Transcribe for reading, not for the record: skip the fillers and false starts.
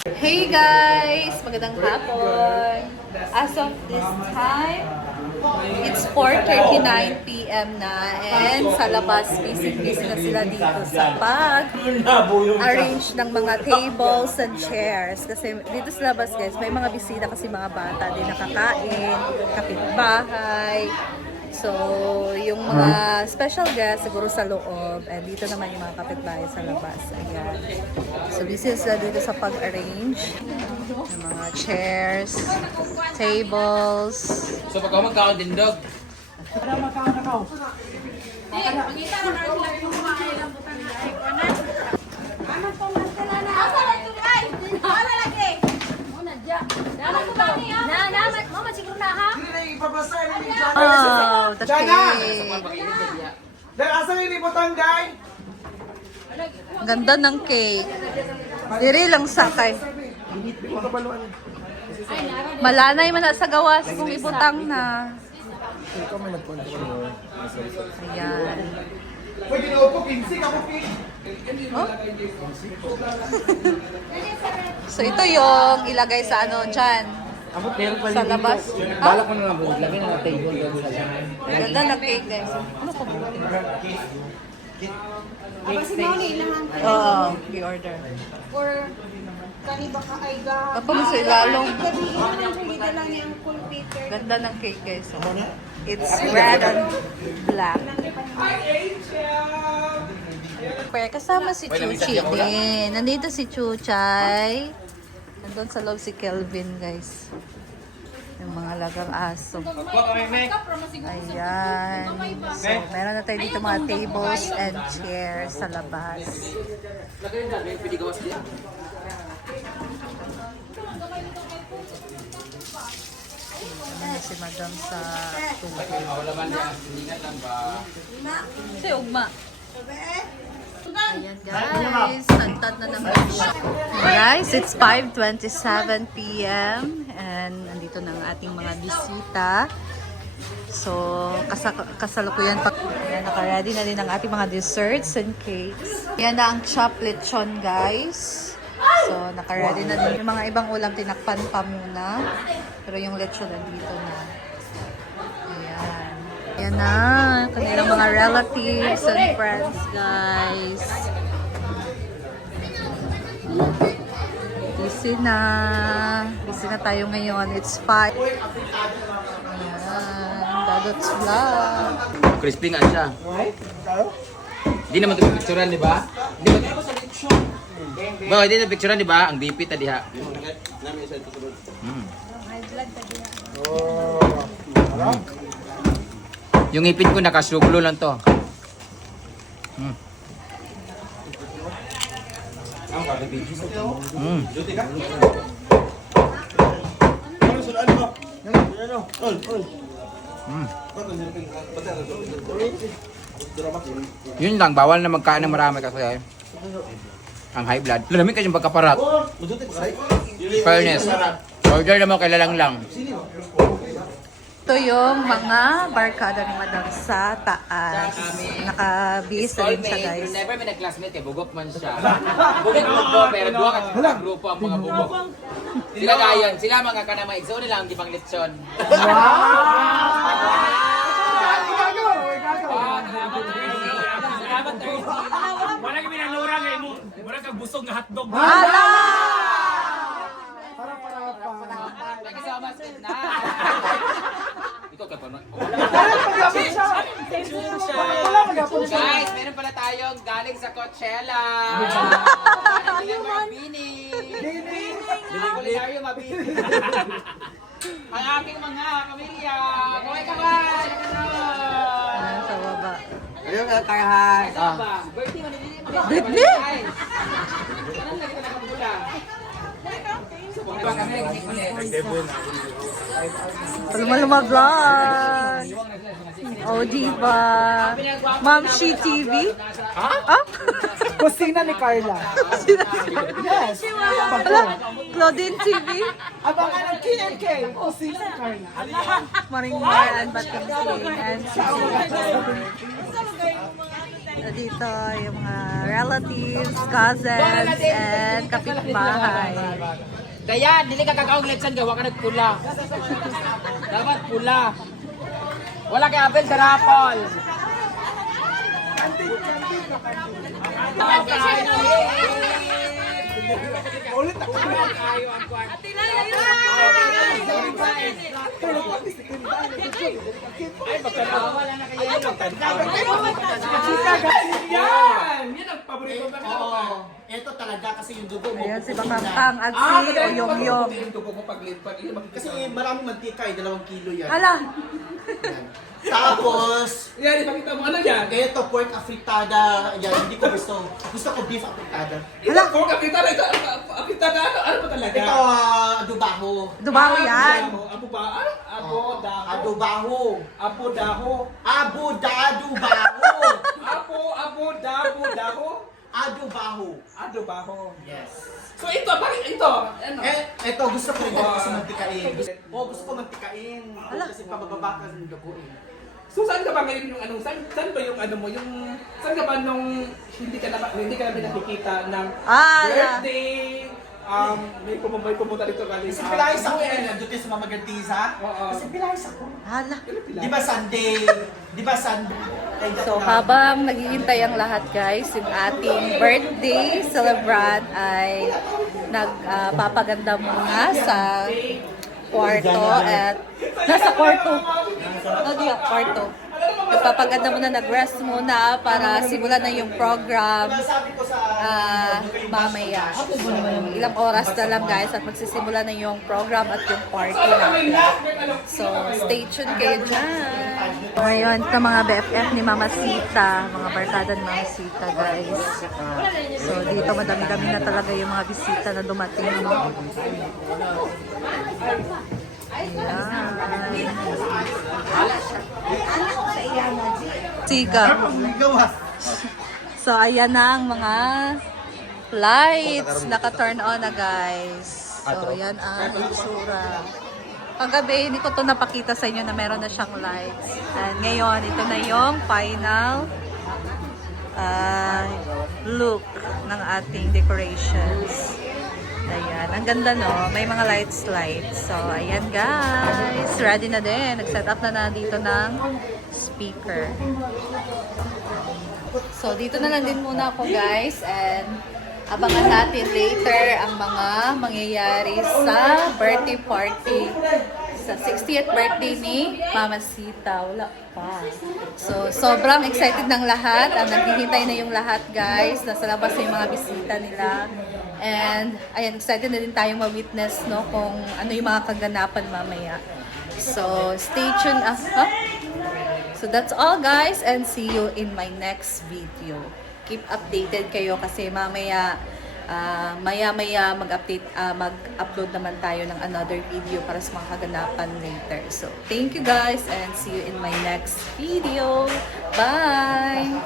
Hey guys! Magandang hapon! As of this time, it's 4:39 p.m. na and sa labas, busy na sila dito sa pag-arrange ng mga tables and chairs. Kasi dito sa labas guys, may mga bisita kasi mga bata din nakakain, kapitbahay. So, yung mga special guests siguro sa loob and dito naman yung mga kapitbahay sa labas. Ayan. So, busy sila dito sa pag-arrange ng mga chairs, tables. So pag ako magkaon din dog. Oh, the cake. Ganda ng cake. Diri lang sakay. Malanay man na sa gawas kung ibutang na. Ayan. Oh? So ito yung ilagay sa ano dyan. Sa labas. Balak ko na lang po. Lagyan na natin yung table sa dyan. Ganda ng cake guys. Ano ko ba? Oo, i-order. Or kani baka ay ga. Tapos sa ilalong. Dito lang yung full bitter. Ganda ng cake guys. It's red and black. Pero kasama si Chuchi din. Nandito si Chuchay. Nandun sa loob si Kelvin guys. Yung mga lagang aso. Ayan. So, meron na tayo dito mga tables and chairs sa labas. Lagyan na natin yung pinigawas din. Ayan si Madam sa tubig. Wala man yan. Ingat lang ba? Si Ugma. Ayan guys, tantad na naman siya. Guys, it's 5:27 p.m. and nandito na ang ating mga bisita. So, kasalukuyan pa. Ayan, naka-ready na din ang ating mga desserts and cakes. Ayan na ang chopped lechon guys. So, naka-ready na din. Yung mga ibang ulam tinakpan pa muna. Pero yung lechon nandito na. Ayan. Ayan na, kanilang mga relatives and friends, guys. Busy na. Busy na tayo ngayon. It's 5. Ayan, Dadots Vlog. Crispy nga siya. Hindi naman ito picturean, di ba? Hindi na picturean, di ba? Ang dipit na diha. Yung ipin ko nakasuglo lang to. Yun lang, bawal na magkain ng marami kasi ang high blood. Lalamig kasi yung pagkaparat. Fairness. Order naman kailalang lang. Ito yung mga barkada ni Madam sa taas. Naka-bis na rin siya, guys. Never may nag-classmate eh, bugok man siya. Bugok pero duwa ka sa grupo ang mga bugok. Sila gayon, sila mga kanama igso nila ang gibang lechon. Wala kami nanurang eh mo. Wala kang busog na hotdog. Hala! Nagkasama sila na. Ikaw ka pa na. Guys, meron pala tayong galing sa Coachella. Mabini. Kulinaryo Mabini. Ang aking mga pamilya. Kaway-kaway. Ayan, sa baba. Ayun ka kakahan. Birthday mo nila. Birthday? Anong lagi ka nakabula? Paluma-luma vlog. Oh, diba? Ma'am She TV? Ha? Kusina ni Carla. Yes. Wala? Claudine TV? Abangan ng KNK. Kusina ni Carla. Maringay and Bating and Dito yung mga relatives, cousins, and kapitbahay. Kaya, dili ka kakaong letsan gawa ka nagpula. Dapat pula. Wala kay Abel sa rapol. Yan ang paborito ko. Ito talaga kasi yung dugo mo. Ayan si Bakangkang at si Oyong-Yong. Yung dugo ko paglipat. Kasi maraming mantika 2 kilo yan. Hala! Tapos, Yan, ipakita mo ano yan. ito pork afritada. Yan, hindi ko gusto. Gusto ko beef afritada. Ito, pork apitada. Ito, apitada. Ano ba talaga? Ito, adubaho. Dubaho yan. Abo ba? Ano? Abo, daho. Adubaho. Abo, daho. Adubaho. Abo, daho. Adubaho. Adobaho. Yes. So ito, bakit ito? Ano? Ito, gusto ko rin kasi mantikain. Gusto ko mantikain. Kasi pabababa ka ng dugo eh. So saan ka ba ngayon yung ano? Saan ba yung ano mo? Yung saan ka ba nung hindi ka namin nakikita ng birthday? May pumunta dito galing Kasi pilayas ako eh. Nandun sa Mama Gartiza. Oo. Kasi pilayas ako. Hala! Di ba Sunday? Di ba Sunday? So habang naghihintay ang lahat guys, yung ating birthday celebrant ay nagpapaganda muna sa kwarto at nasa kwarto. Kwarto. Nagpapaganda muna, nag-rest muna para simulan na yung program Sabi ko sa mamaya. Ilang oras na lang guys at magsisimula na yung program at yung party natin. So, stay tuned kayo dyan. Ngayon, ito mga BFF ni Mama Sita, mga barkada ni Mama Sita guys. So, dito madami-dami na talaga yung mga bisita na dumating. Ayan. Siga. So, ayan na ang mga lights. Naka-turn on na, guys. So, ayan ang itsura. Paggabi, hindi ko to napakita sa inyo na meron na siyang lights. And ngayon, ito na yung final look ng ating decorations. Ayan. Ang ganda, no? May mga lights. So, ayan, guys. Ready na din. Nag-set up na dito ng speaker. So, dito na lang din muna ako, guys. And abangan natin later ang mga mangyayari sa birthday party. Sa 60th birthday ni Mama Sita. Wala pa. So, sobrang excited ng lahat. Naghihintay na yung lahat, guys. Nasa labas na yung mga bisita nila. And, ayan, excited na din tayong ma-witness, no, kung ano yung mga kaganapan mamaya. So, stay tuned. So, that's all, guys. And see you in my next video. Keep updated kayo kasi mamaya, maya-maya mag-upload naman tayo ng another video para sa mga kaganapan later. So, thank you, guys. And see you in my next video. Bye!